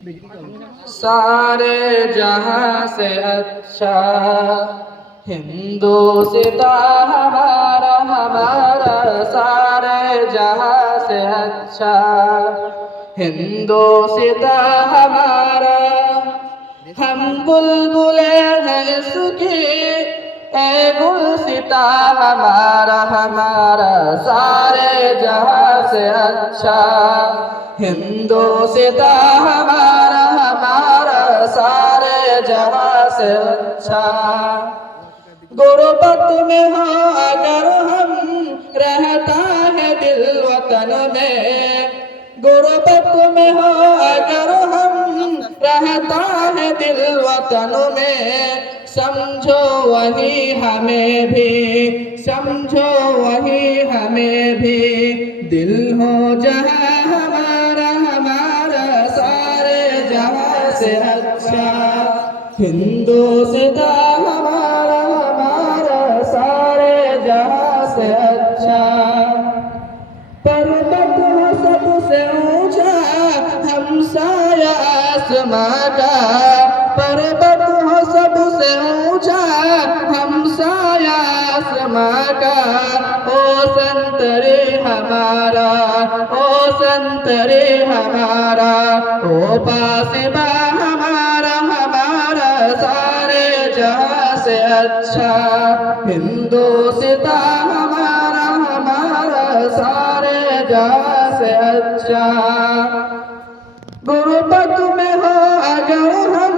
सारे जहां से अच्छा हिंदुस्ता हमारा हमारा सारे जहां से अच्छा हिंदुस्ता हमारा। हम बुलबुले हैं इसकी ए गुलसिता हमारा हमारा सारे जहां से अच्छा हिंदुस्ता हमारा हमारा सारे जहां से अच्छा। गुरबत में हो अगर हम रहता है दिल वतन में, गुरबत में हो अगर हम रहता है दिल वतन में, समझो वही हमें भी समझो वही हमें भी दिल हो जहां हमारा हमारा सारे जहां से अच्छा हिंदुस्ता हमारा हमारा सारे जहां से अच्छा। पर्वत हो सबसे ऊंचा हमसाया आसमां का, पर्वत हो सबसे ऊंचा हमसाया आसमां का। ओ संतरे हमारा ओ संतरे हमारा ओ पासिबा हमारा हमारा सारे जहां से अच्छा हिंदुस्ता हमारा हमारा सारे जहां से अच्छा। गुरबत में हो अगर हम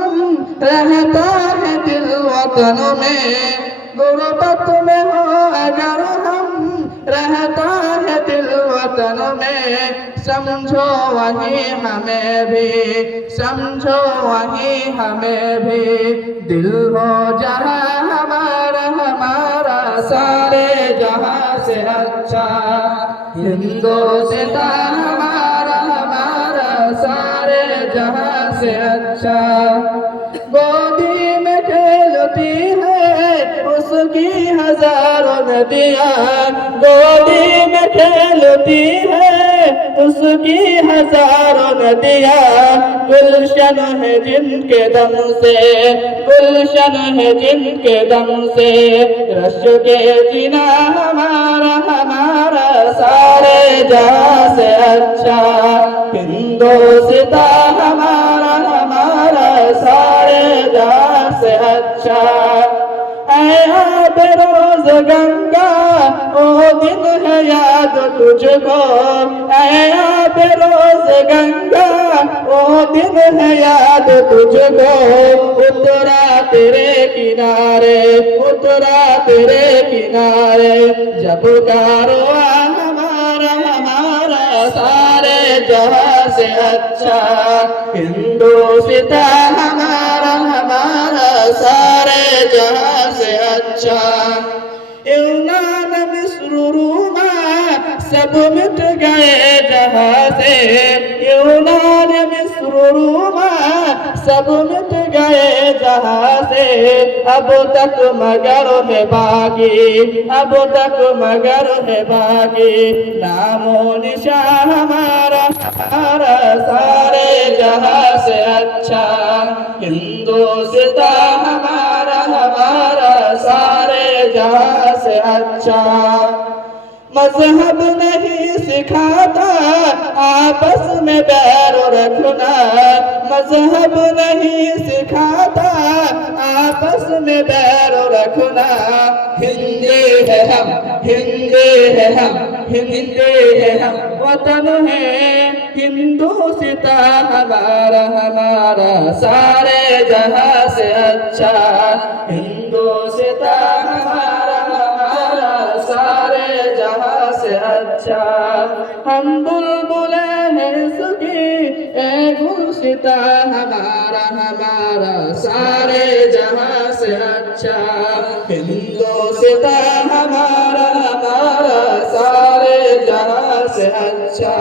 रहता है दिल वतन में, गुरबत में हो अगर हम रहता है दिल वतन में, समझो वही हमें भी समझो वही हमें भी दिल हो जहां हमारा हमारा सारे जहां से अच्छा हिंदुस्ता हमारा हमारा सारे जहां से अच्छा। गोदी में खेलती है उसकी हजारों नदियां, गोदी में खेलती है उसकी हजारों नदियां। गुलशन है जिनके दम से गुलशन है जिनके दम से, रश के जीना हमारा हमारा सारे जहां से अच्छा हिंदुस्ता हमारा हमारा सारे जहां से अच्छा। ऐ आबे रोज गंगा ओ दिन है याद तुझको, ऐ आबे रोज गंगा ओ दिन है याद तुझको। उतरा तेरे किनारे उतरा तेरे किनारे जब कारवा हमारा हमारा सारे जहां से अच्छा हिंदुस्ता हमारा हमारा सारे जहां से अच्छा। यूनान मिस्र रूमा सब मिट गए जहां से, यूनान मिस्र रूमा सब मिट गए जहां से। अब तक मगर है बाकी अब तक मगर है बाकी, नामो निशान हमारा हमारा सारे जहां से अच्छा हिंदुस्ता हमारा हमारा सारे जहां से अच्छा। मजहब नहीं सिखाता आपस में बैर रखना, मजहब नहीं सिखाता आपस में बैर रखना। हिंदी है हम हिंदी है हम हिंदी है हम वतन है हिंदुस्ता हमारा हमारा सारे जहां से अच्छा हिंदुस्ता हमारा हमारा सारे जहां से अच्छा। हम बुलबुले हैं इसकी ए गुलसिता हमारा हमारा सारे जहां से अच्छा हिंदुस्ता हमारा हमारा सारे जहां से अच्छा।